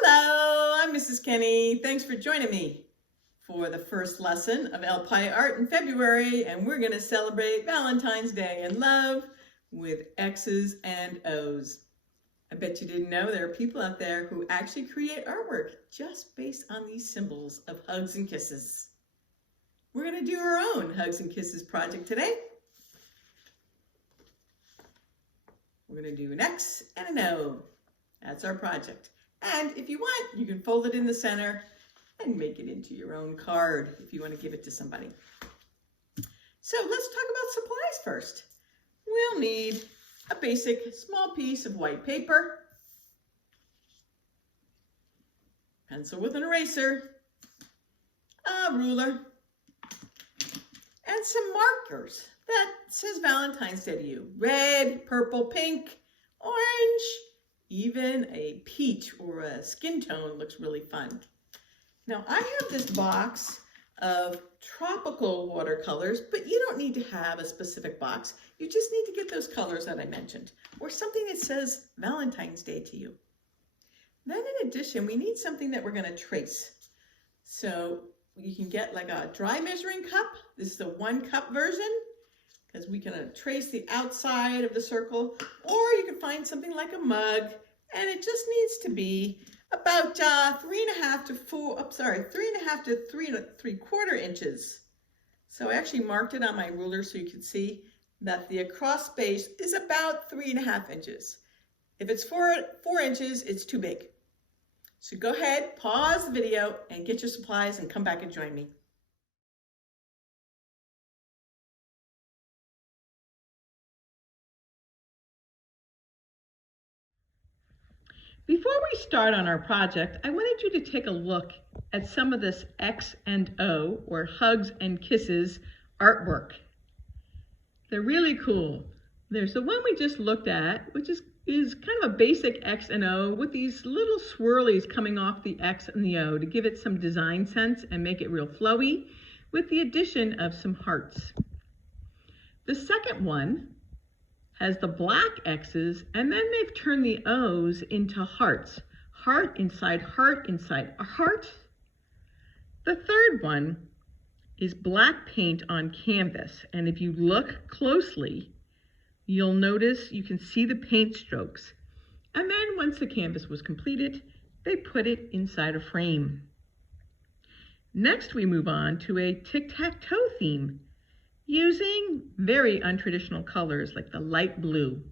Hello, I'm Mrs. Kenny. Thanks for joining me for the first lesson of El Pi Art in February, and we're going to celebrate Valentine's Day and love with X's and O's. I bet you didn't know there are people out there who actually create artwork just based on these symbols of hugs and kisses. We're going to do our own Hugs and Kisses project today. We're going to do an X and an O. That's our project. And if you want, you can fold it in the center and make it into your own card if you want to give it to somebody. So let's talk about supplies first. We'll need a basic small piece of white paper, pencil with an eraser, a ruler, and some markers that says Valentine's Day to you. Red, purple, pink, orange, even a peach or a skin tone looks really fun. Now I have this box of tropical watercolors, but you don't need to have a specific box. You just need to get those colors that I mentioned, or something that says Valentine's Day to you. Then in addition, we need something that we're going to trace. So you can get like a dry measuring cup. This is the 1 cup version, because we can trace the outside of the circle, or you can find something like a mug, and it just needs to be about 3.5 to 3.75 inches. So I actually marked it on my ruler so you can see that the across space is about 3.5 inches. If it's 4 inches, it's too big. So go ahead, pause the video and get your supplies and come back and join me. Before we start on our project, I wanted you to take a look at some of this X and O, or Hugs and Kisses, artwork. They're really cool. There's the one we just looked at, which is kind of a basic X and O with these little swirlies coming off the X and the O to give it some design sense and make it real flowy, with the addition of some hearts. The second one has the black X's, and then they've turned the O's into hearts. Heart inside a heart. The third one is black paint on canvas, and if you look closely, you'll notice you can see the paint strokes. And then once the canvas was completed, they put it inside a frame. Next, we move on to a tic-tac-toe theme, using very untraditional colors like the light blue.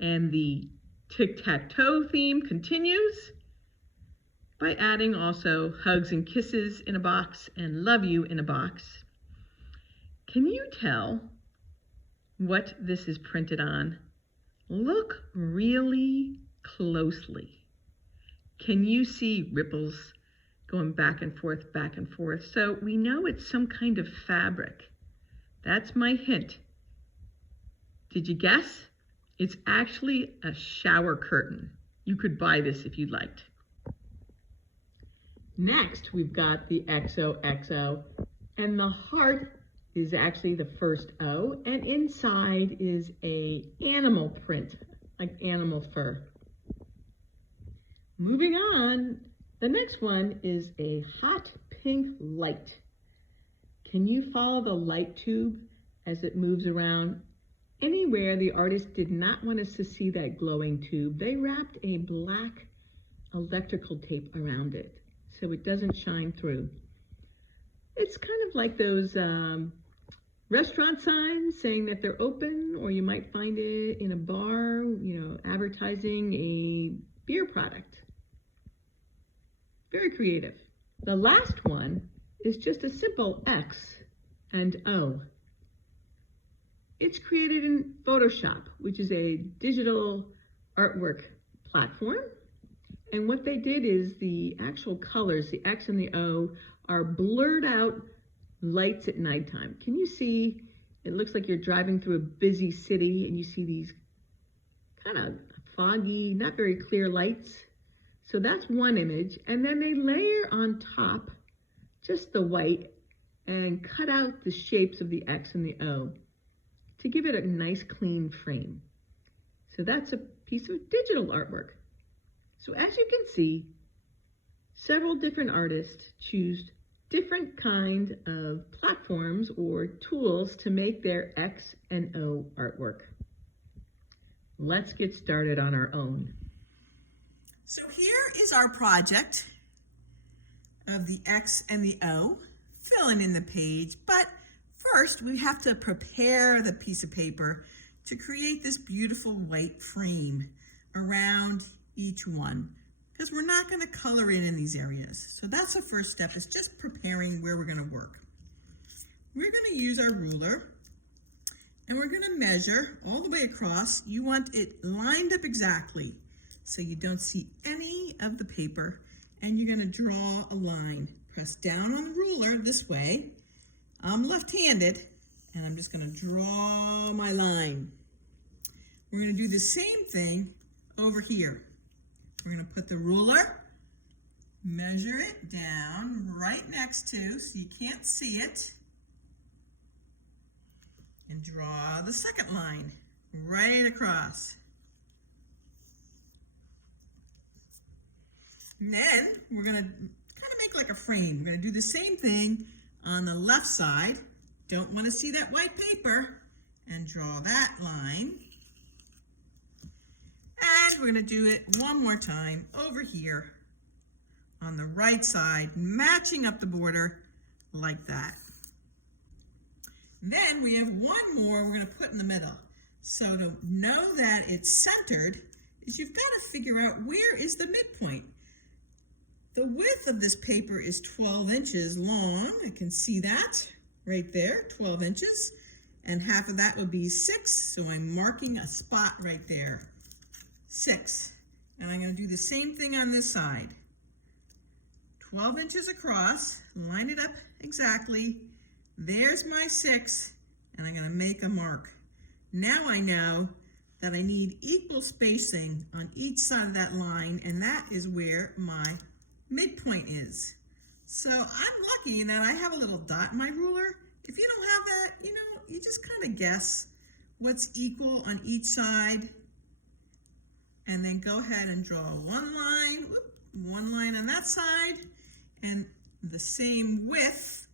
And the tic-tac-toe theme continues by adding also hugs and kisses in a box and love you in a box. Can you tell what this is printed on? Look really closely. Can you see ripples going back and forth, back and forth? So we know it's some kind of fabric. That's my hint. Did you guess? It's actually a shower curtain. You could buy this if you'd liked. Next, we've got the XOXO, and the heart is actually the first O, and inside is a animal print, like animal fur. Moving on, the next one is a hot pink light. Can you follow the light tube as it moves around? Anywhere the artist did not want us to see that glowing tube, they wrapped a black electrical tape around it so it doesn't shine through. It's kind of like those restaurant signs saying that they're open, or you might find it in a bar, advertising a beer product. Very creative. The last one is just a simple X and O. It's created in Photoshop, which is a digital artwork platform. And what they did is the actual colors, the X and the O, are blurred out lights at nighttime. Can you see? It looks like you're driving through a busy city and you see these kind of foggy, not very clear lights. So that's one image. And then they layer on top just the white and cut out the shapes of the X and the O to give it a nice clean frame. So that's a piece of digital artwork. So as you can see, several different artists choose different kind of platforms or tools to make their X and O artwork. Let's get started on our own. So here is our project of the X and the O, filling in the page, but first we have to prepare the piece of paper to create this beautiful white frame around each one, because we're not going to color in these areas. So that's the first step, is just preparing where we're going to work. We're going to use our ruler and we're going to measure all the way across. You want it lined up exactly so you don't see any of the paper, and you're going to draw a line. Press down on the ruler this way. I'm left-handed and I'm just going to draw my line. We're going to do the same thing over here. We're going to put the ruler, measure it down right next to so you can't see it, and draw the second line right across. And then we're going to kind of make like a frame. We're going to do the same thing on the left side. Don't want to see that white paper, and draw that line. And we're going to do it one more time over here on the right side, matching up the border like that. Then we have one more we're going to put in the middle. So to know that it's centered, is you've got to figure out where is the midpoint. The width of this paper is 12 inches long. I can see that right there, 12 inches. And half of that would be 6, so I'm marking a spot right there. 6. And I'm going to do the same thing on this side. 12 inches across, line it up exactly. There's my 6, and I'm going to make a mark. Now I know that I need equal spacing on each side of that line, and that is where my midpoint is. So I'm lucky that I have a little dot in my ruler. If you don't have that, you just kind of guess what's equal on each side, and then go ahead and draw one line on that side, and the same width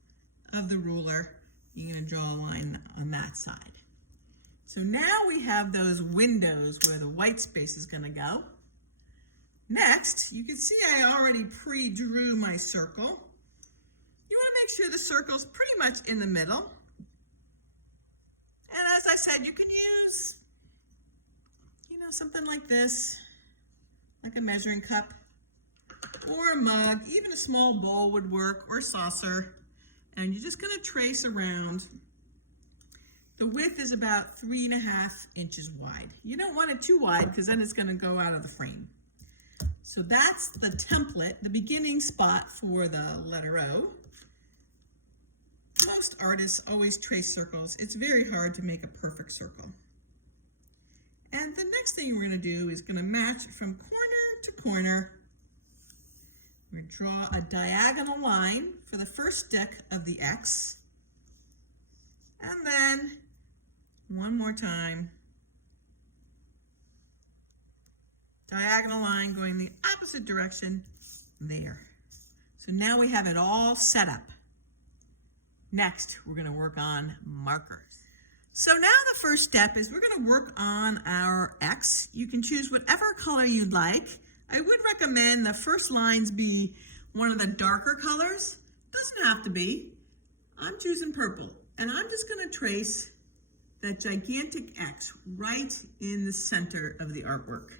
of the ruler, you're going to draw a line on that side. So now we have those windows where the white space is going to go. Next, you can see I already pre-drew my circle. You want to make sure the circle's pretty much in the middle. And as I said, you can use, something like this, like a measuring cup or a mug. Even a small bowl would work, or saucer. And you're just going to trace around. The width is about 3.5 inches wide. You don't want it too wide, because then it's going to go out of the frame. So that's the template, the beginning spot for the letter O. Most artists always trace circles. It's very hard to make a perfect circle. And the next thing we're going to do is going to match from corner to corner. We're going to draw a diagonal line for the first stick of the X. And then one more time, diagonal line going the opposite direction there. So now we have it all set up. Next, we're going to work on markers. So now the first step is we're going to work on our X. You can choose whatever color you'd like. I would recommend the first lines be one of the darker colors. Doesn't have to be. I'm choosing purple, and I'm just going to trace that gigantic X right in the center of the artwork.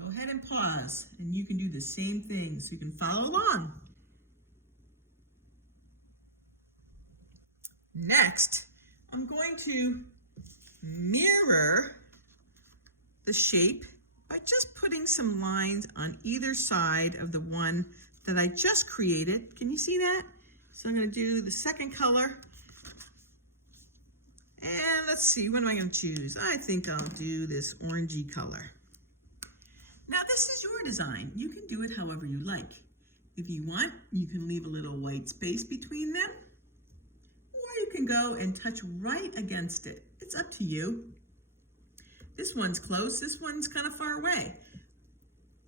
Go ahead and pause, and you can do the same thing so you can follow along. Next, I'm going to mirror the shape by just putting some lines on either side of the one that I just created. Can you see that? So I'm going to do the second color. And let's see, what am I going to choose? I think I'll do this orangey color. Now this is your design. You can do it however you like. If you want, you can leave a little white space between them, or you can go and touch right against it. It's up to you. This one's close, this one's kind of far away.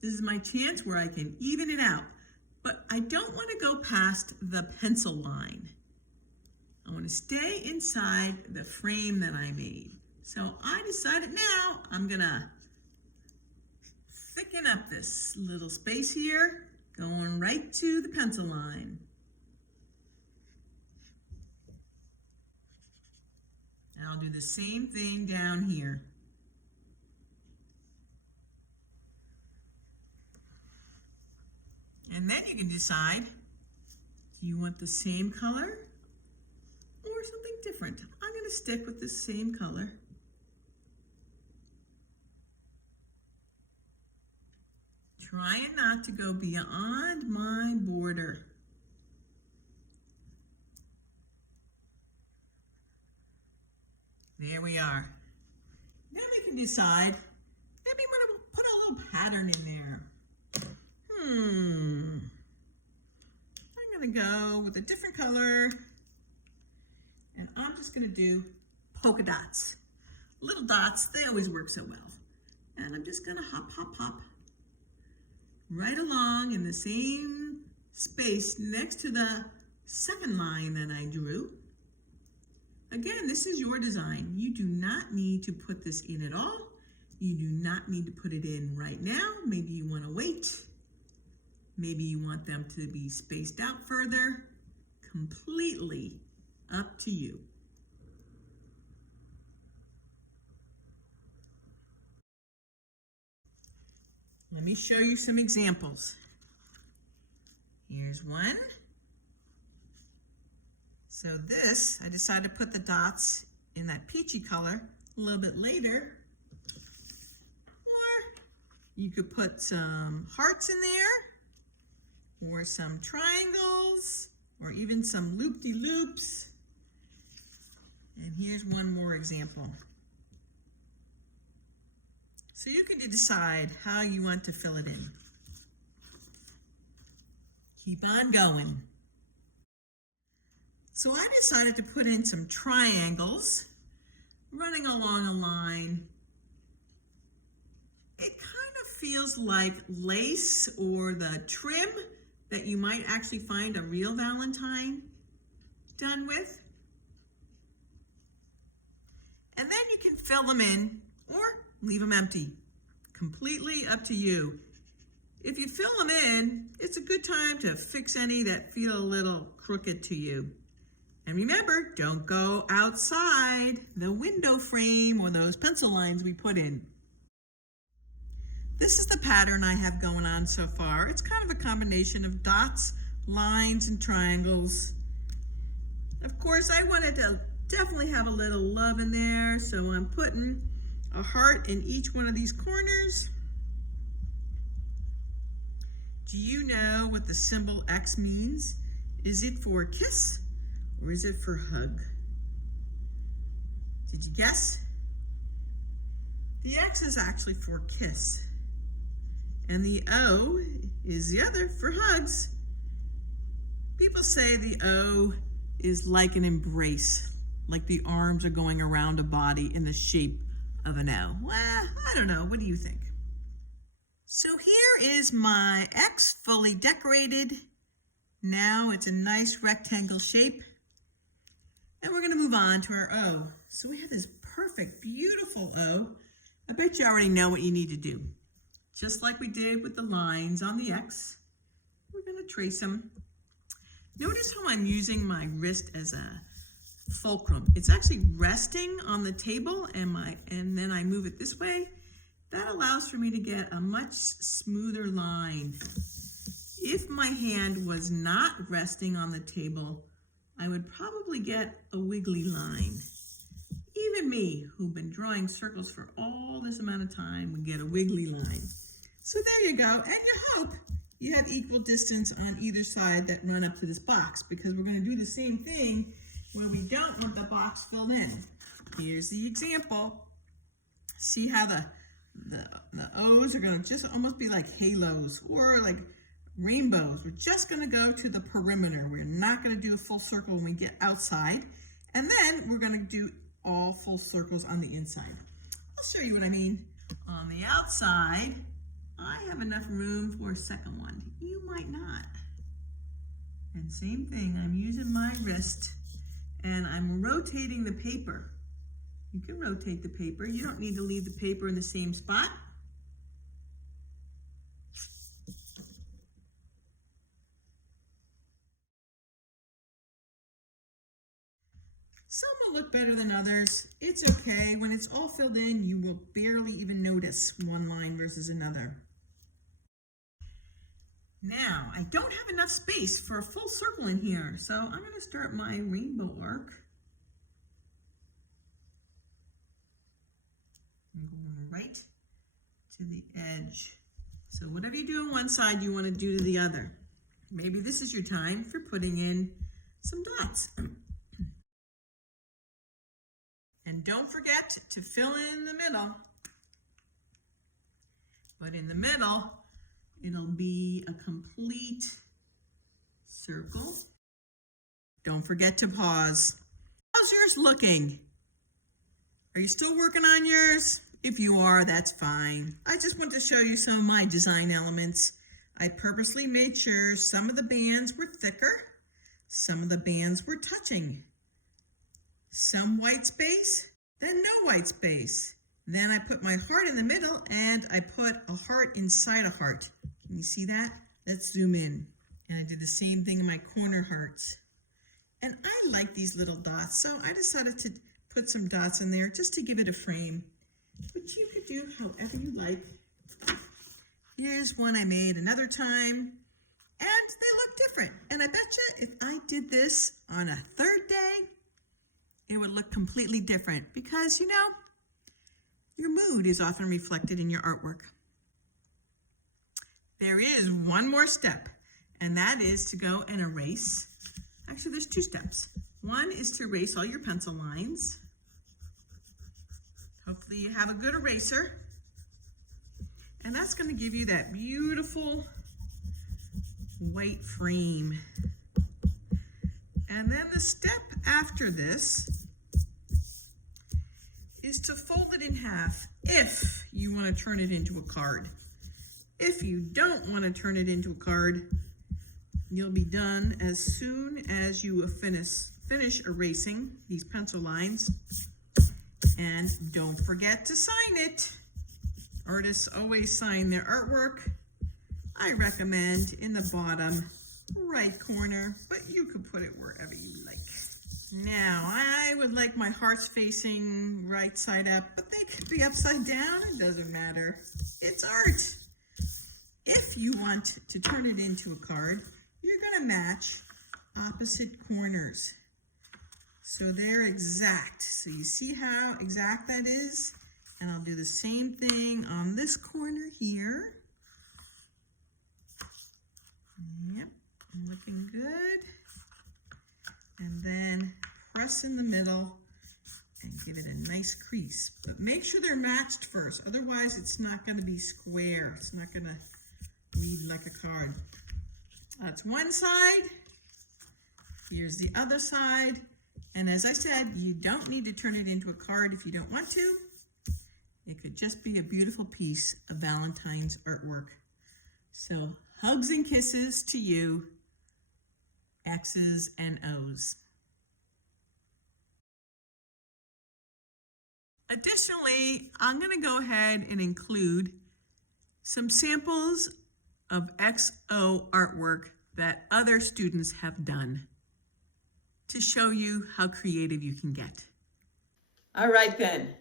This is my chance where I can even it out. But I don't want to go past the pencil line. I want to stay inside the frame that I made. So I decided now I'm gonna thicken up this little space here, going right to the pencil line. And I'll do the same thing down here. And then you can decide, do you want the same color or something different? I'm going to stick with the same color. Trying not to go beyond my border. There we are. Then we can decide, maybe we want to put a little pattern in there. I'm going to go with a different color, and I'm just going to do polka dots. Little dots, they always work so well. And I'm just going to hop, hop, hop right along in the same space next to the second line that I drew. Again, this is your design. You do not need to put this in at all. You do not need to put it in right now. Maybe you want to wait. Maybe you want them to be spaced out further. Completely up to you. Let me show you some examples. Here's one. So this, I decided to put the dots in that peachy color a little bit later. Or you could put some hearts in there, or some triangles, or even some loop-de-loops. And here's one more example. So you can decide how you want to fill it in. Keep on going. So I decided to put in some triangles running along a line. It kind of feels like lace or the trim that you might actually find a real Valentine done with. And then you can fill them in or leave them empty. Completely up to you. If you fill them in, it's a good time to fix any that feel a little crooked to you. And remember, don't go outside the window frame or those pencil lines we put in. This is the pattern I have going on so far. It's kind of a combination of dots, lines, and triangles. Of course, I wanted to definitely have a little love in there, so I'm putting a heart in each one of these corners. Do you know what the symbol X means? Is it for kiss or is it for hug? Did you guess? The X is actually for kiss. And the O is the other for hugs. People say the O is like an embrace, like the arms are going around a body in the shape of an O. Well, I don't know. What do you think? So here is my X fully decorated. Now it's a nice rectangle shape. And we're going to move on to our O. So we have this perfect, beautiful O. I bet you already know what you need to do. Just like we did with the lines on the X, we're going to trace them. Notice how I'm using my wrist as a fulcrum. It's actually resting on the table and then I move it this way. That allows for me to get a much smoother line. If my hand was not resting on the table, I would probably get a wiggly line. Even me, who've been drawing circles for all this amount of time, would get a wiggly line. So there you go, and you hope you have equal distance on either side that run up to this box, because we're going to do the same thing where we don't want the box filled in. Here's the example. See how the O's are going to just almost be like halos or like rainbows. We're just going to go to the perimeter. We're not going to do a full circle when we get outside. And then we're going to do all full circles on the inside. I'll show you what I mean. On the outside, I have enough room for a second one. You might not. And same thing, I'm using my wrist and I'm rotating the paper. You can rotate the paper. You don't need to leave the paper in the same spot. Some will look better than others. It's okay. When it's all filled in, you will barely even notice one line versus another. Now, I don't have enough space for a full circle in here, so I'm going to start my rainbow arc. I'm going right to the edge. So whatever you do on one side, you want to do to the other. Maybe this is your time for putting in some dots. And don't forget to fill in the middle. But in the middle, it'll be a complete circle. Don't forget to pause. How's yours looking? Are you still working on yours? If you are, that's fine. I just want to show you some of my design elements. I purposely made sure some of the bands were thicker, some of the bands were touching. Some white space, then no white space. Then I put my heart in the middle and I put a heart inside a heart. Can you see that? Let's zoom in. And I did the same thing in my corner hearts. And I like these little dots, so I decided to put some dots in there just to give it a frame. But you could do however you like. Here's one I made another time. And they look different. And I bet you if I did this on a third day, it would look completely different because, you know, your mood is often reflected in your artwork. There is one more step, and that is to go and erase. Actually, there's two steps. One is to erase all your pencil lines. Hopefully you have a good eraser. And that's going to give you that beautiful white frame. And then the step after this is to fold it in half if you want to turn it into a card. If you don't want to turn it into a card, you'll be done as soon as you finish erasing these pencil lines. And don't forget to sign it. Artists always sign their artwork. I recommend in the bottom right corner, but you could put it wherever you like. Now, I would like my hearts facing right side up, but they could be upside down. It doesn't matter. It's art. If you want to turn it into a card, you're going to match opposite corners. So they're exact. So you see how exact that is? And I'll do the same thing on this corner here. Yep, looking good. And then press in the middle and give it a nice crease. But make sure they're matched first, otherwise it's not going to be square. It's not going to read like a card. That's one side. Here's the other side. And as I said, you don't need to turn it into a card if you don't want to. It could just be a beautiful piece of Valentine's artwork. So hugs and kisses to you, X's and O's. Additionally, I'm going to go ahead and include some samples of XO artwork that other students have done to show you how creative you can get. All right then.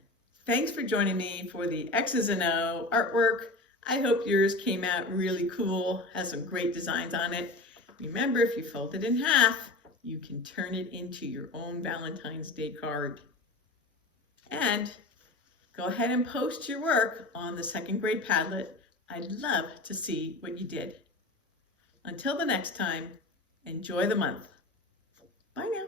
Thanks for joining me for the X's and O artwork. I hope yours came out really cool, has some great designs on it. Remember, if you fold it in half, you can turn it into your own Valentine's Day card. And go ahead and post your work on the second grade Padlet. I'd love to see what you did. Until the next time, enjoy the month. Bye now.